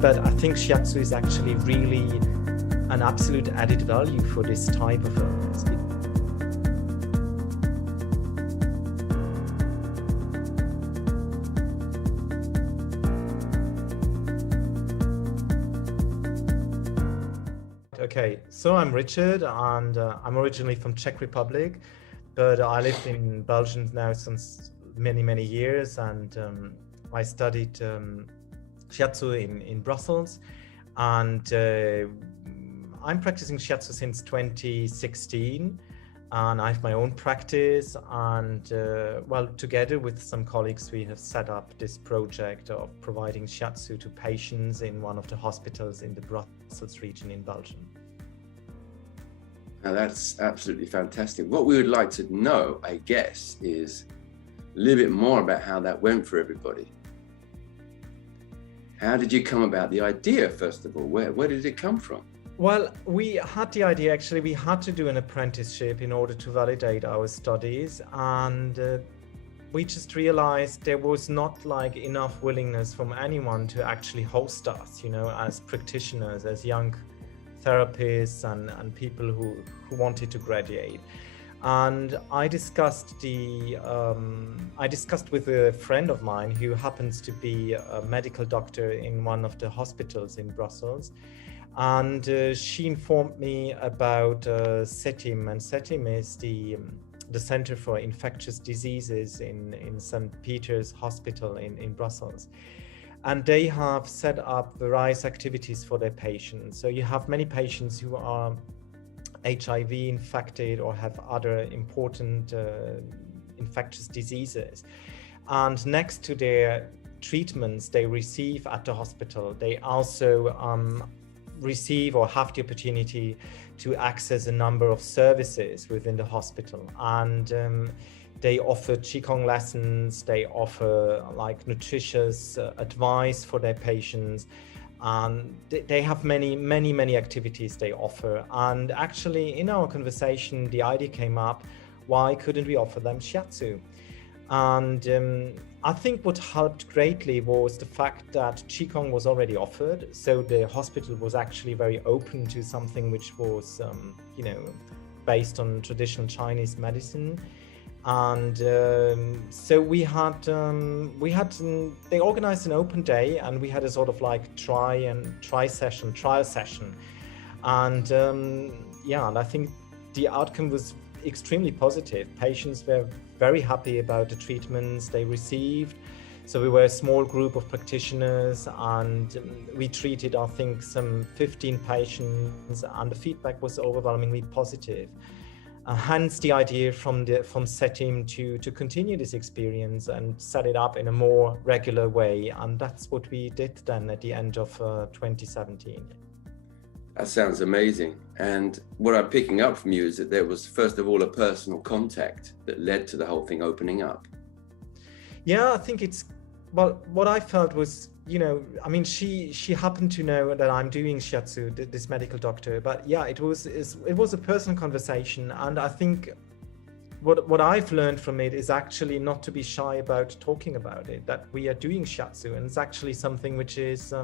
but I think Shiatsu is actually really an absolute added value for this type of illness. Okay, so I'm Richard, and I'm originally from Czech Republic, but I lived in Belgium now since many years, and I studied Shiatsu in Brussels, and I'm practicing Shiatsu since 2016, and I have my own practice, and well, together with some colleagues we have set up this project of providing Shiatsu to patients in one of the hospitals in the Brussels region in Belgium. Now that's absolutely fantastic. What we would like to know, I guess, is a little bit more about how that went for everybody. How did you come about the idea, first of all? Where did it come from? Well, we had the idea, actually, we had to do an apprenticeship in order to validate our studies, and we just realized there was not like enough willingness from anyone to actually host us, you know, as practitioners, as young therapists and people who wanted to graduate. And I discussed with a friend of mine who happens to be a medical doctor in one of the hospitals in Brussels, and she informed me about CETIM, and CETIM is the Center for Infectious Diseases in St. Peter's Hospital in Brussels. And they have set up various activities for their patients. So you have many patients who are HIV infected or have other important infectious diseases. And next to their treatments they receive at the hospital, they also receive or have the opportunity to access a number of services within the hospital. And they offer Qigong lessons, they offer like nutritious advice for their patients, and they have many activities they offer. And actually in our conversation the idea came up, why couldn't we offer them Shiatsu? And I think what helped greatly was the fact that Qigong was already offered, so the hospital was actually very open to something which was you know, based on traditional Chinese medicine. And so we had they organized an open day, and we had a sort of like trial session, and yeah, and I think the outcome was extremely positive. Patients were very happy about the treatments they received. So we were a small group of practitioners, and we treated, I think, some 15 patients, and the feedback was overwhelmingly positive. Hence the idea from CETIM to continue this experience and set it up in a more regular way, and that's what we did then at the end of 2017. That sounds amazing. And what I'm picking up from you is that there was, first of all, a personal contact that led to the whole thing opening up. Yeah, I think it's, well, what I felt was, you know, I mean, she happened to know that I'm doing Shiatsu, this medical doctor, but yeah, it was a personal conversation. And I think what I've learned from it is actually not to be shy about talking about it, that we are doing Shiatsu, and it's actually something which is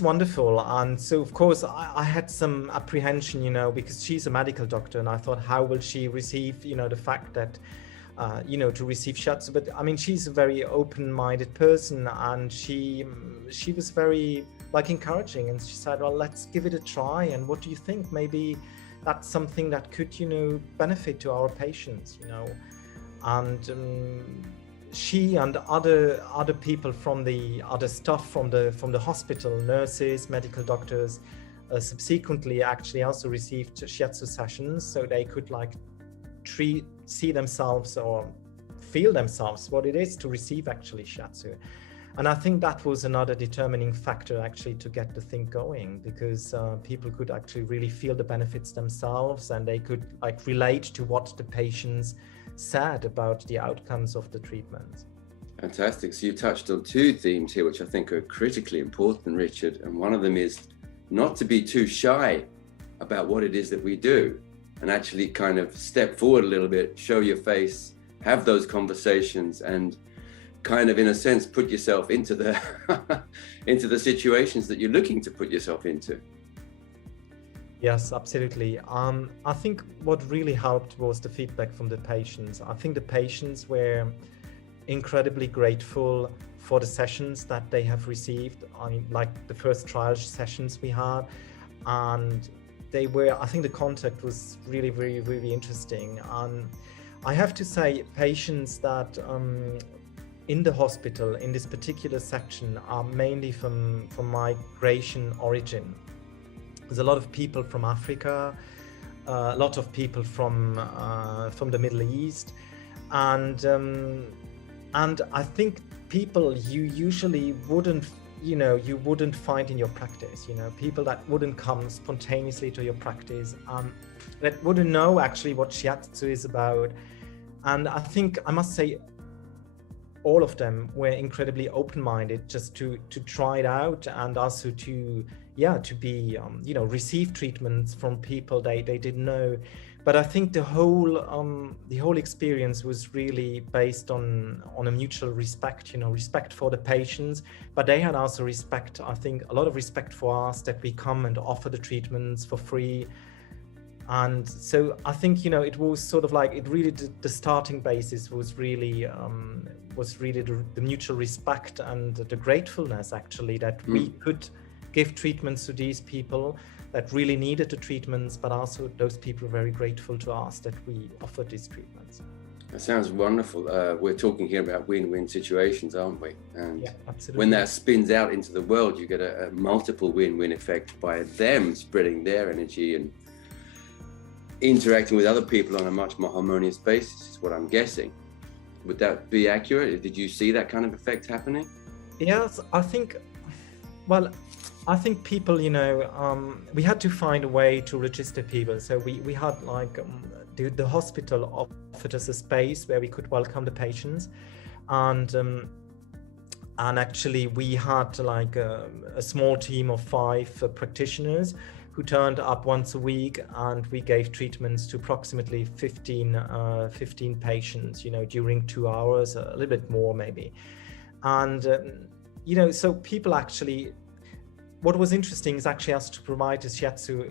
wonderful. And so of course I had some apprehension, you know, because she's a medical doctor, and I thought, how will she receive, you know, the fact that you know, to receive Shiatsu? But I mean, she's a very open-minded person, and she was very like encouraging, and she said, well, let's give it a try, and what do you think? Maybe that's something that could, you know, benefit to our patients, you know. And she and other people from the other staff from the hospital, nurses, medical doctors, subsequently actually also received Shiatsu sessions, so they could like see themselves or feel themselves what it is to receive actually Shiatsu. And I think that was another determining factor actually to get the thing going, because people could actually really feel the benefits themselves, and they could like relate to what the patients said about the outcomes of the treatment. Fantastic. So you touched on two themes here, which I think are critically important, Richard. And one of them is not to be too shy about what it is that we do, and actually kind of step forward a little bit, show your face, have those conversations, and kind of, in a sense, put yourself into the into the situations that you're looking to put yourself into. Yes, absolutely. I think what really helped was the feedback from the patients. I think the patients were incredibly grateful for the sessions that they have received. I mean, like the first trial sessions we had, and I think the contact was really, really, really interesting. And I have to say, patients that in the hospital, in this particular section, are mainly from migration origin. There's a lot of people from Africa, a lot of people from the Middle East, and I think people you usually wouldn't find in your practice. People that wouldn't come spontaneously to your practice, that wouldn't know actually what Shiatsu is about. And I think I must say, all of them were incredibly open-minded just to try it out, and also to be receive treatments from people they didn't know. But I think the whole experience was really based on a mutual respect, respect for the patients, but they had also respect, I think a lot of respect for us, that we come and offer the treatments for free. And so I think it was sort of like, it really, the starting basis was really the mutual respect and the gratefulness, actually, that we could give treatments to these people that really needed the treatments, but also those people are very grateful to us that we offered these treatments. That sounds wonderful. We're talking here about win-win situations, aren't we? And yeah, absolutely. When that spins out into the world, you get a multiple win-win effect by them spreading their energy and interacting with other people on a much more harmonious basis, is what I'm guessing. Would that be accurate? Did you see that kind of effect happening? Yes, I think people, we had to find a way to register people. So we had the hospital offered us a space where we could welcome the patients, and actually we had a small team of 5 practitioners who turned up once a week, and we gave treatments to approximately 15 patients, during 2 hours, a little bit more maybe. And so people actually, what was interesting is actually us to provide this Shiatsu,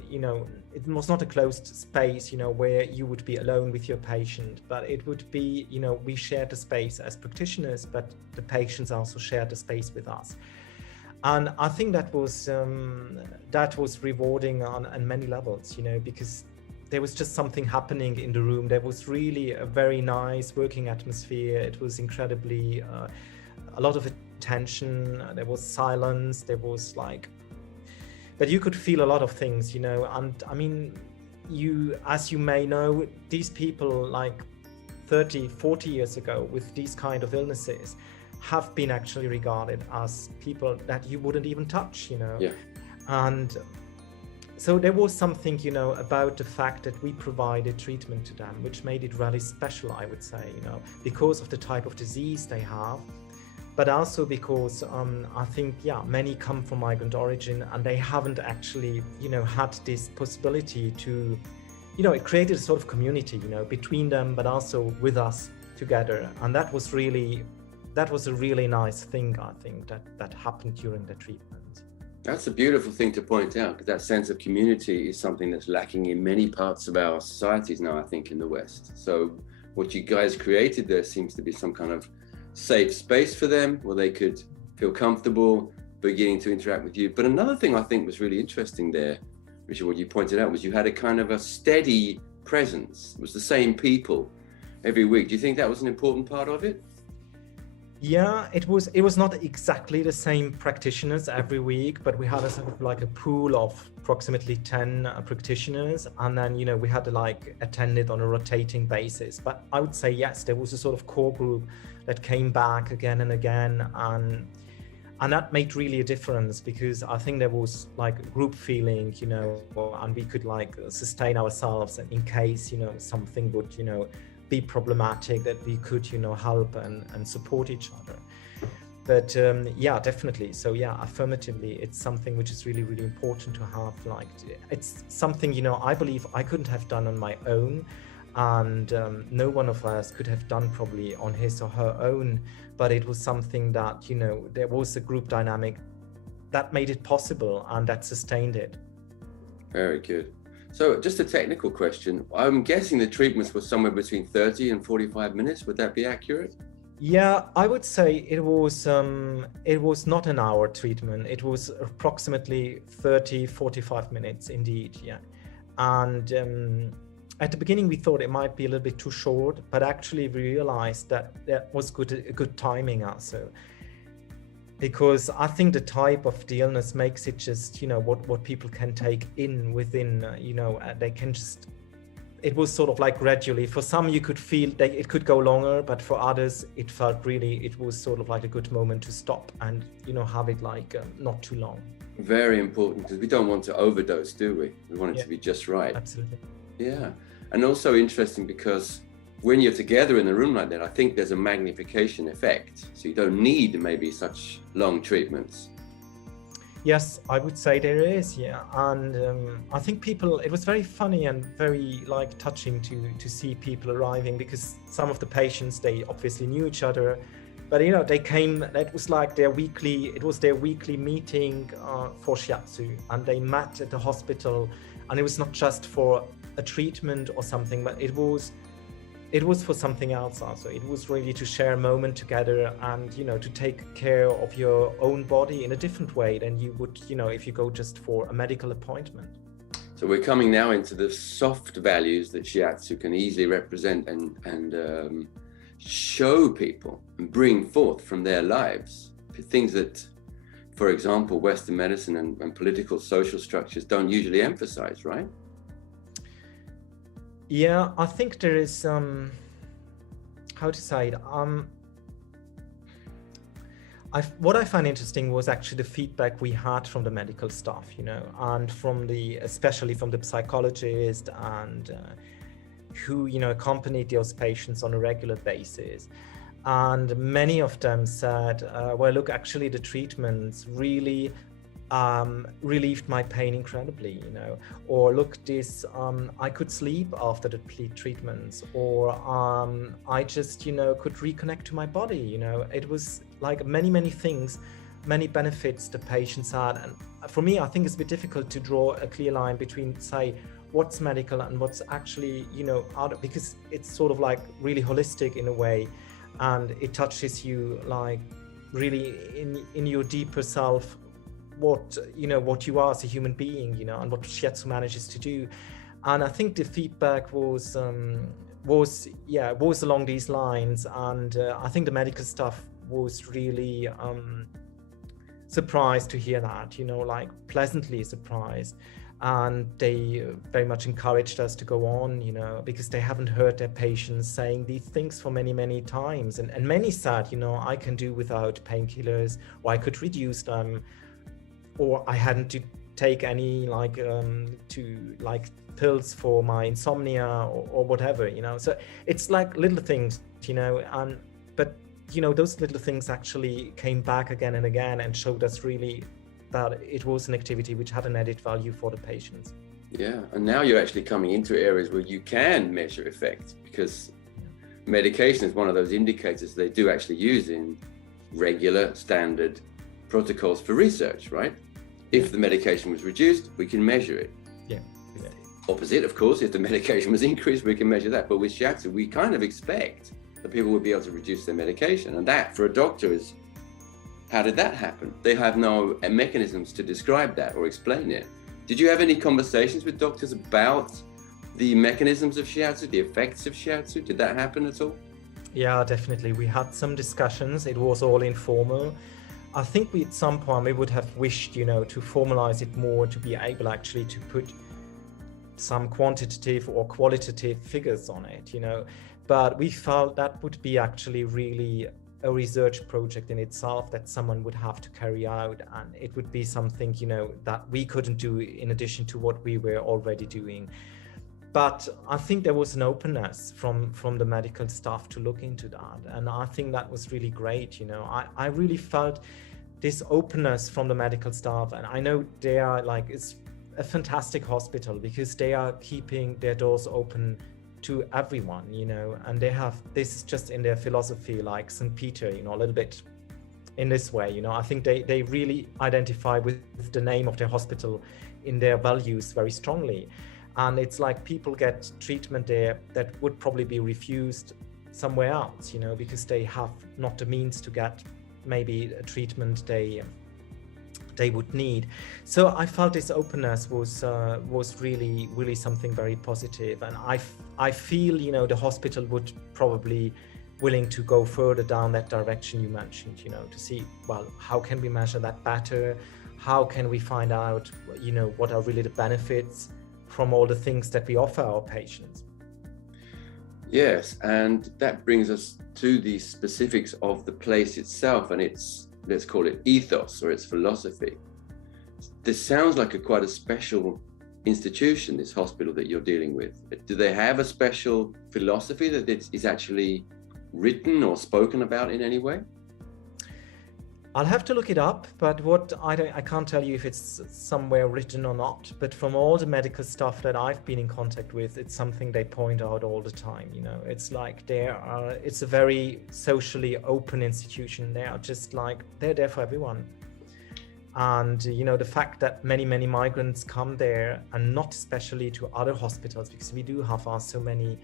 it was not a closed space, where you would be alone with your patient, but it would be, we shared the space as practitioners, but the patients also shared the space with us. And I think that was rewarding on many levels, because there was just something happening in the room. There was really a very nice working atmosphere. It was incredibly, a lot of attention. There was silence. There was but you could feel a lot of things, and I mean, as you may know, these people 30, 40 years ago with these kind of illnesses have been actually regarded as people that you wouldn't even touch, Yeah. And so there was something, about the fact that we provided treatment to them, which made it really special, I would say, because of the type of disease they have, but also because I think, many come from migrant origin, and they haven't actually, had this possibility to, it created a sort of community, between them, but also with us together. And that was a really nice thing, I think, that happened during the treatment. That's a beautiful thing to point out, because that sense of community is something that's lacking in many parts of our societies now, I think, in the West. So what you guys created there seems to be some kind of safe space for them where they could feel comfortable beginning to interact with you. But another thing I think was really interesting there, Richard, what you pointed out, was you had a kind of a steady presence. It was the same people every week. Do you think that was an important part of it? Yeah, it was not exactly the same practitioners every week, but we had a sort of a pool of approximately 10 practitioners, and then we had to attend it on a rotating basis. But I would say yes, there was a sort of core group that came back again and again, and that made really a difference, because I think there was group feeling, and we could sustain ourselves in case something would be problematic, that we could help and support each other. But yeah, definitely. So yeah, affirmatively, it's something which is really, really important to have. It's something I believe I couldn't have done on my own, and no one of us could have done probably on his or her own, but it was something that, you know, there was a group dynamic that made it possible and that sustained it. Very good. So just a technical question. I'm guessing the treatments were somewhere between 30 and 45 minutes. Would that be accurate? Yeah, I would say it was not an hour treatment. It was approximately 30, 45 minutes indeed, yeah. And at the beginning we thought it might be a little bit too short, but actually we realized that that was a good timing also. Because I think the type of the illness makes it just, you know, what people can take in within, you know, they can just, it was sort of like gradually. For some, you could feel that it could go longer, but for others, it felt really, it was sort of like a good moment to stop and, you know, have it like not too long. Very important, because we don't want to overdose, do we? We want it to be just right. Absolutely. Yeah. And also interesting because when you're together in the room like that, I think there's a magnification effect. So you don't need maybe such long treatments. Yes, I would say there is, yeah. And I think people, it was very funny and very like touching to see people arriving, because some of the patients, they obviously knew each other, but you know, they came, it was like their weekly meeting for Shiatsu, and they met at the hospital, and it was not just for a treatment or something, but it was for something else also. It was really to share a moment together and, you know, to take care of your own body in a different way than you would, you know, if you go just for a medical appointment. So we're coming now into the soft values that Shiatsu can easily represent and show people and bring forth from their lives. Things that, for example, Western medicine and political social structures don't usually emphasize, right? Yeah, I think there is how to say it. What I find interesting was actually the feedback we had from the medical staff, you know, and especially from the psychologist and who, you know, accompanied those patients on a regular basis. And many of them said, well, look, actually the treatments really relieved my pain incredibly, you know, or look, this I could sleep after the treatments, or I just, you know, could reconnect to my body, you know. It was like many things, many benefits the patients had. And for me, I think it's a bit difficult to draw a clear line between, say, what's medical and what's actually, you know, because it's sort of like really holistic in a way, and it touches you like really in your deeper self, what, you know, what you are as a human being, you know, and what Shiatsu manages to do. And I think the feedback was along these lines, and I think the medical staff was really surprised to hear that, you know, like pleasantly surprised, and they very much encouraged us to go on, you know, because they haven't heard their patients saying these things for many times, and many said, you know, I can do without painkillers, or I could reduce them, or I hadn't to take any pills for my insomnia or whatever, you know. So it's like little things, you know, but you know, those little things actually came back again and again and showed us really that it was an activity which had an added value for the patients. Yeah, and now you're actually coming into areas where you can measure effect, because medication is one of those indicators they do actually use in regular standard protocols for research, right? If the medication was reduced, we can measure it. Yeah. Opposite, of course, if the medication was increased, we can measure that. But with Shiatsu, we kind of expect that people would be able to reduce their medication. And that, for a doctor, is, how did that happen? They have no mechanisms to describe that or explain it. Did you have any conversations with doctors about the mechanisms of Shiatsu, the effects of Shiatsu? Did that happen at all? Yeah, definitely. We had some discussions. It was all informal. I think at some point we would have wished, you know, to formalize it more, to be able actually to put some quantitative or qualitative figures on it, you know. But we felt that would be actually really a research project in itself that someone would have to carry out, and it would be something, you know, that we couldn't do in addition to what we were already doing. But I think there was an openness from the medical staff to look into that. And I think that was really great. You know, I really felt this openness from the medical staff. And I know they are like, it's a fantastic hospital because they are keeping their doors open to everyone, you know, and they have, this is just in their philosophy, like St. Peter, you know, a little bit in this way, you know. I think they really identify with the name of their hospital in their values very strongly. And it's like people get treatment there that would probably be refused somewhere else, you know, because they have not the means to get maybe a treatment they would need. So I felt this openness was really something very positive. And I feel, you know, the hospital would probably willing to go further down that direction you mentioned, you know, to see, well, how can we measure that better? How can we find out, you know, what are really the benefits from all the things that we offer our patients? Yes, and that brings us to the specifics of the place itself and its, let's call it ethos or its philosophy. This sounds like quite a special institution, this hospital that you're dealing with. Do they have a special philosophy that is actually written or spoken about in any way? I'll have to look it up, but what I can't tell you if it's somewhere written or not, but from all the medical stuff that I've been in contact with, it's something they point out all the time, you know. It's like it's a very socially open institution. They are just like, they're there for everyone. And, you know, the fact that many migrants come there, and not especially to other hospitals, because we do have so many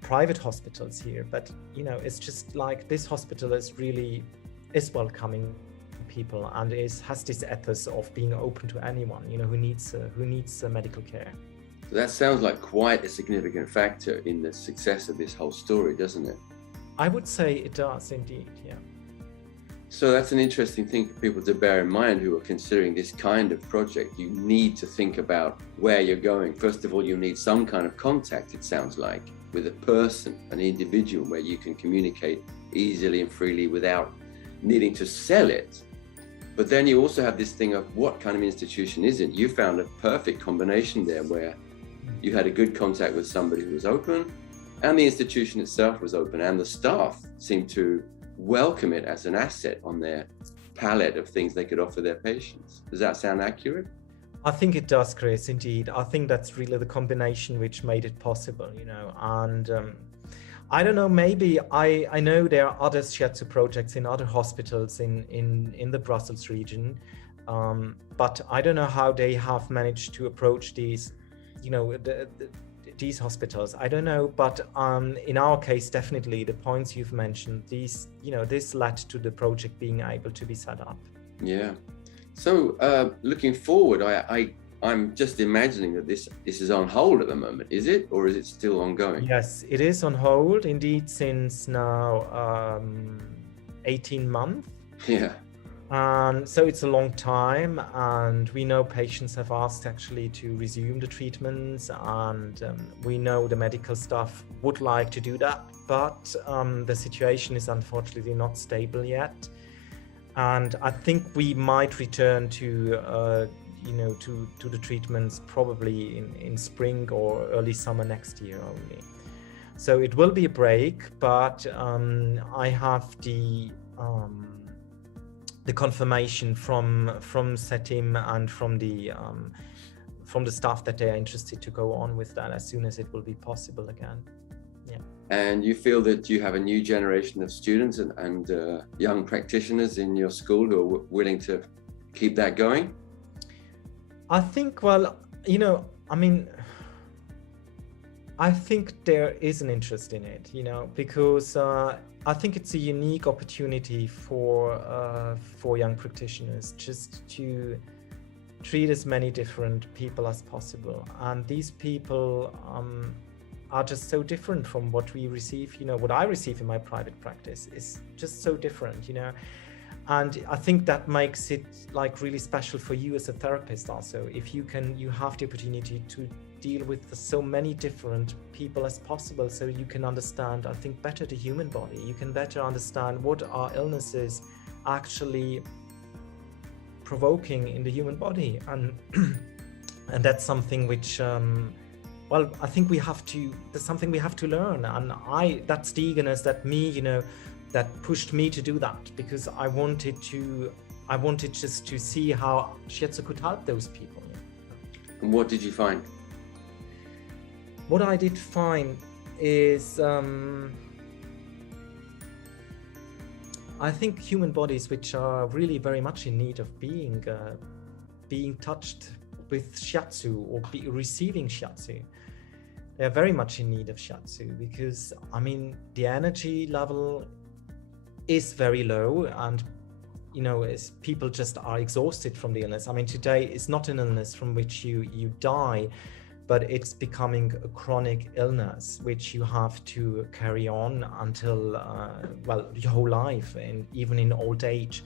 private hospitals here, but, you know, it's just like this hospital is welcoming people and has this ethos of being open to anyone, you know, who needs medical care. So that sounds like quite a significant factor in the success of this whole story, doesn't it? I would say it does indeed, yeah. So that's an interesting thing for people to bear in mind who are considering this kind of project. You need to think about where you're going. First of all, you need some kind of contact, it sounds like, with a person, an individual, where you can communicate easily and freely without needing to sell it. But then you also have this thing of what kind of institution is it? You found a perfect combination there where you had a good contact with somebody who was open, and the institution itself was open, and the staff seemed to welcome it as an asset on their palette of things they could offer their patients. Does that sound accurate? I think it does, Chris, indeed. I think that's really the combination which made it possible, you know. And I don't know, maybe I know there are other Shiatsu projects in other hospitals in the Brussels region, but I don't know how they have managed to approach these, you know, these hospitals. I don't know, but in our case, definitely the points you've mentioned, these, you know, this led to the project being able to be set up. Yeah. So looking forward, I'm just imagining that this is on hold at the moment. Is it, or is it still ongoing? Yes, it is on hold indeed since now 18 months. Yeah. So it's a long time, and we know patients have asked actually to resume the treatments, and we know the medical staff would like to do that, but the situation is unfortunately not stable yet. And I think we might return to you know, to the treatments probably in spring or early summer next year only. So it will be a break, but I have the confirmation from SETIM and from the staff that they are interested to go on with that as soon as it will be possible again. Yeah. And you feel that you have a new generation of students and young practitioners in your school who are willing to keep that going? I think, well, you know, I mean, I think there is an interest in it, you know, because I think it's a unique opportunity for young practitioners just to treat as many different people as possible. And these people are just so different from what we receive, you know, what I receive in my private practice is just so different, you know. And I think that makes it like really special for you as a therapist also, if you have the opportunity to deal with so many different people as possible, so you can understand, I think, better the human body. You can better understand what our illnesses actually provoking in the human body, and and that's something which well, I think that's something we have to learn. And that's the eagerness that that pushed me to do that, because I wanted just to see how Shiatsu could help those people. And what did you find? what I did find is I think human bodies which are really very much in need of being touched with Shiatsu or receiving Shiatsu. They're very much in need of Shiatsu because, I mean, the energy level is very low, and you know, as people just are exhausted from the illness. I mean, today it's not an illness from which you die, but it's becoming a chronic illness which you have to carry on until well, your whole life, and even in old age.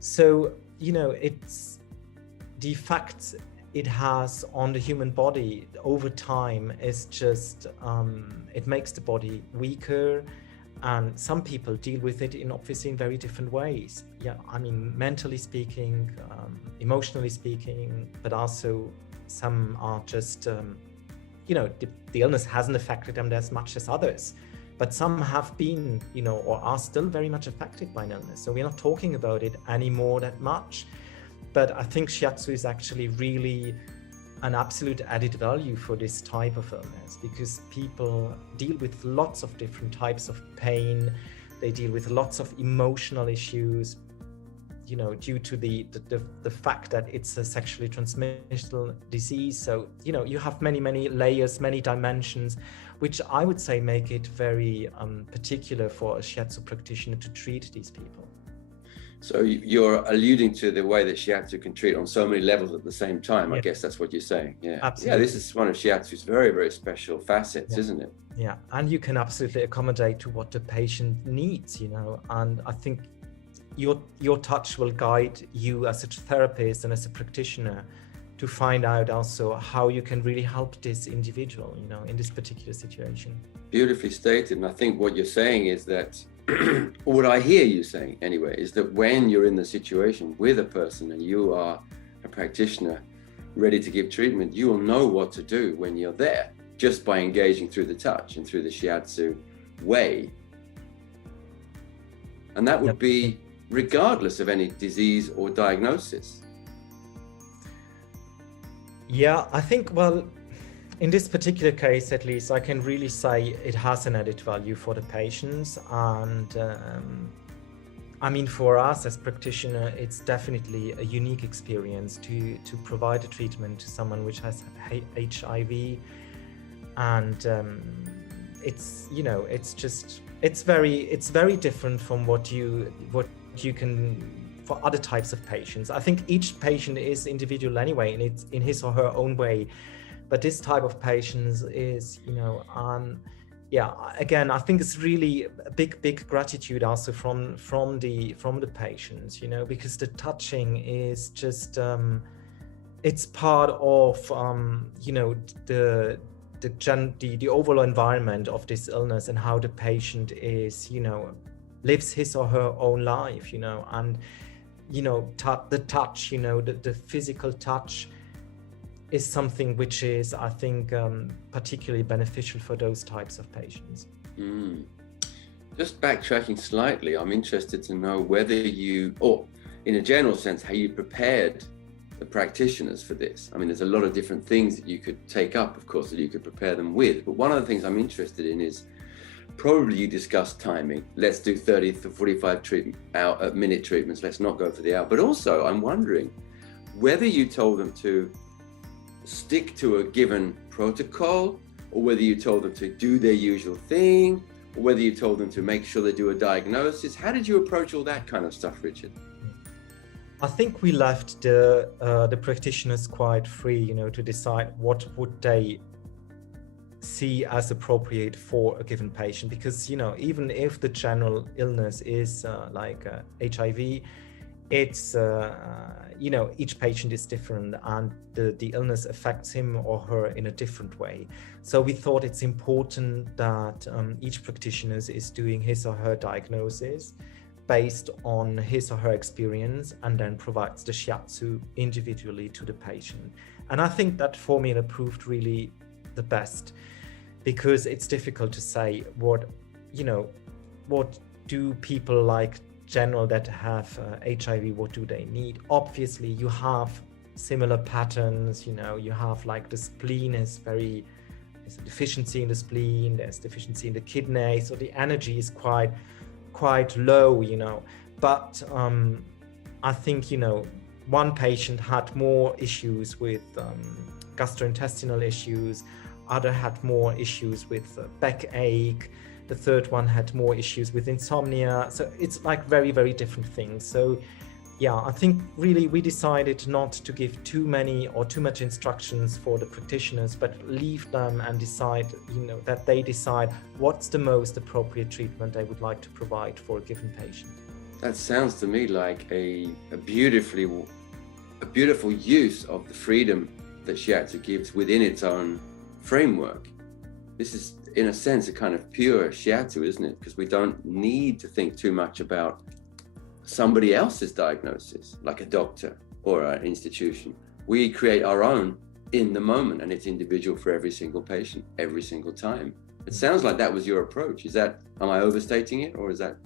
So, you know, it's the effects it has on the human body over time is just it makes the body weaker, and some people deal with it in obviously in very different ways. Yeah, I mean, mentally speaking, emotionally speaking, but also some are just you know, the illness hasn't affected them as much as others, but some have been, you know, or are still very much affected by an illness. So we're not talking about it anymore that much. But I think Shiatsu is actually really an absolute added value for this type of illness, because people deal with lots of different types of pain. They deal with lots of emotional issues, you know, due to the fact that it's a sexually transmissible disease. So, you know, you have many layers, many dimensions, which I would say make it very particular for a Shiatsu practitioner to treat these people. So you're alluding to the way that Shiatsu can treat on so many levels at the same time. Yeah. I guess that's what you're saying. Yeah, absolutely. Yeah, this is one of Shiatsu's very special facets, yeah. Isn't it? Yeah, and you can absolutely accommodate to what the patient needs, you know, and I think your touch will guide you as a therapist and as a practitioner to find out also how you can really help this individual, you know, in this particular situation. Beautifully stated. And I think what you're saying is that, or what I hear you saying anyway, is that when you're in the situation with a person and you are a practitioner ready to give treatment, you will know what to do when you're there, just by engaging through the touch and through the Shiatsu way. And that would be regardless of any disease or diagnosis. Yeah, I think, well, in this particular case, at least, I can really say it has an added value for the patients. And I mean, for us as practitioner, it's definitely a unique experience to provide a treatment to someone which has HIV. And it's, you know, it's very different from what you can for other types of patients. I think each patient is individual anyway, and it's in his or her own way. But this type of patients is, you know, yeah, again, I think it's really a big gratitude also from the patients, you know, because the touching is just, it's part of, you know, the overall environment of this illness and how the patient is, you know, lives his or her own life, you know, and, you know, the touch, you know, the physical touch is something which is, I think, particularly beneficial for those types of patients. Just backtracking slightly, I'm interested to know whether you, or in a general sense, how you prepared the practitioners for this. I mean, there's a lot of different things that you could take up, of course, that you could prepare them with. But one of the things I'm interested in is probably you discussed timing. Let's do 30 to 45 minute treatments. Let's not go for the hour. But also, I'm wondering whether you told them to stick to a given protocol, or whether you told them to do their usual thing, or whether you told them to make sure they do a diagnosis. How did you approach all that kind of stuff, Richard? I think we left the practitioners quite free, you know, to decide what would they see as appropriate for a given patient, because, you know, even if the general illness is like HIV, it's you know, each patient is different, and the illness affects him or her in a different way. So we thought it's important that each practitioner is doing his or her diagnosis based on his or her experience, and then provides the Shiatsu individually to the patient. And I think that formula proved really the best, because it's difficult to say what, you know, what do people like general that have HIV, what do they need? Obviously, you have similar patterns, you know, you have like the spleen is very there's a deficiency in the spleen, there's deficiency in the kidney, so the energy is quite low, you know. But I think, you know, one patient had more issues with gastrointestinal issues, other had more issues with backache, the third one had more issues with insomnia. So it's like very, very different things. So yeah, I think really we decided not to give too much instructions for the practitioners, but leave them and decide, you know, that they decide what's the most appropriate treatment they would like to provide for a given patient. That sounds to me like a beautiful use of the freedom that Shiatsu gives within its own framework. This is, in a sense, a kind of pure Shiatsu, isn't it? Because we don't need to think too much about somebody else's diagnosis, like a doctor or an institution. We create our own in the moment, and it's individual for every single patient, every single time. It sounds like that was your approach. Am I overstating it, or is that?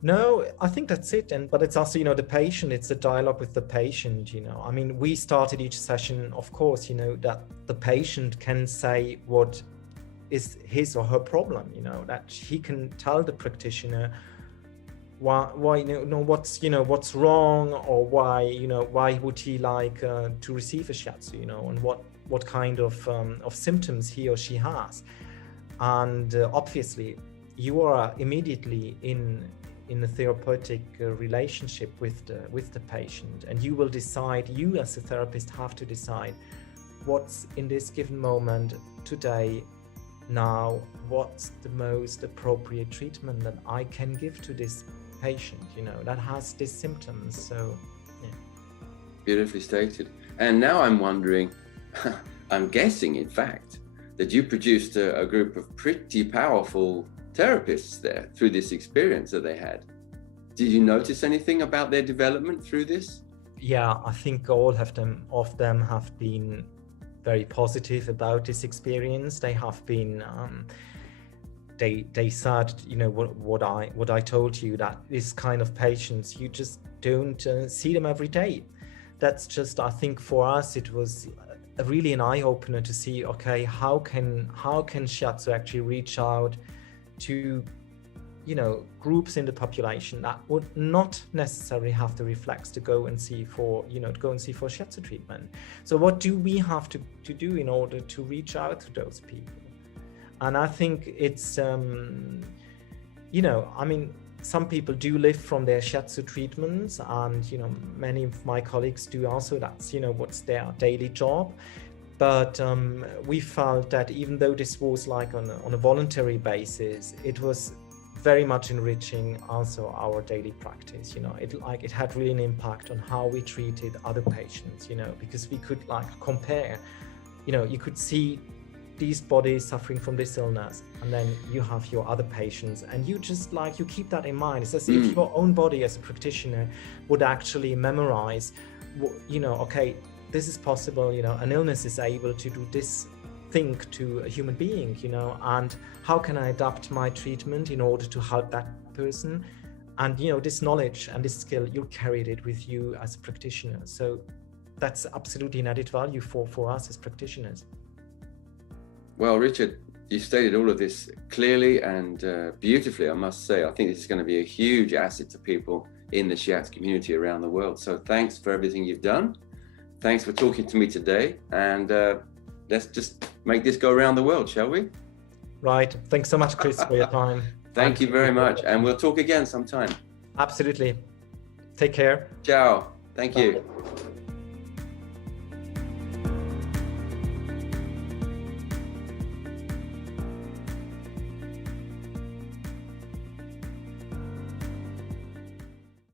No, I think that's it. But it's also, you know, the patient, it's a dialogue with the patient, you know. I mean, we started each session, of course, you know, that the patient can say what is his or her problem, you know, that he can tell the practitioner why you know what's wrong, or why would he like to receive a shiatsu, you know, and what kind of symptoms he or she has. And obviously you are immediately in a therapeutic relationship with the patient, and you will decide, you as a therapist have to decide what's in this given moment today, now, what's the most appropriate treatment that I can give to this patient, you know, that has these symptoms. So yeah. Beautifully stated. And now I'm wondering, I'm guessing in fact that you produced a group of pretty powerful therapists there through this experience that they had. Did you notice anything about their development through this? Yeah, I think all of them have been very positive about this experience. They have been they said, you know, what I told you, that this kind of patients, you just don't see them every day. That's just, I think for us it was really an eye-opener to see, okay, how can Shiatsu actually reach out to, you know, groups in the population that would not necessarily have the reflex to go and see for Shiatsu treatment. So what do we have to do in order to reach out to those people? And I think it's, you know, I mean, some people do live from their Shiatsu treatments, and, you know, many of my colleagues do also. That's, you know, what's their daily job. But we felt that even though this was like on a voluntary basis, it was very much enriching also our daily practice. You know, it had really an impact on how we treated other patients, you know, because we could like compare, you know, you could see these bodies suffering from this illness, and then you have your other patients, and you just like, you keep that in mind. It's as if your own body as a practitioner would actually memorize, you know, okay, this is possible, you know, an illness is able to do this thing to a human being, you know, and how can I adapt my treatment in order to help that person? And, you know, this knowledge and this skill, you carried it with you as a practitioner. So that's absolutely an added value for us as practitioners. Well, Richard, you stated all of this clearly and beautifully, I must say. I think this is going to be a huge asset to people in the Shiatsu community around the world. So thanks for everything you've done. Thanks for talking to me today. And let's just make this go around the world, shall we? Right. Thanks so much, Chris, for your time. Thank you very much. And we'll talk again sometime. Absolutely. Take care. Ciao. Thank you. Bye.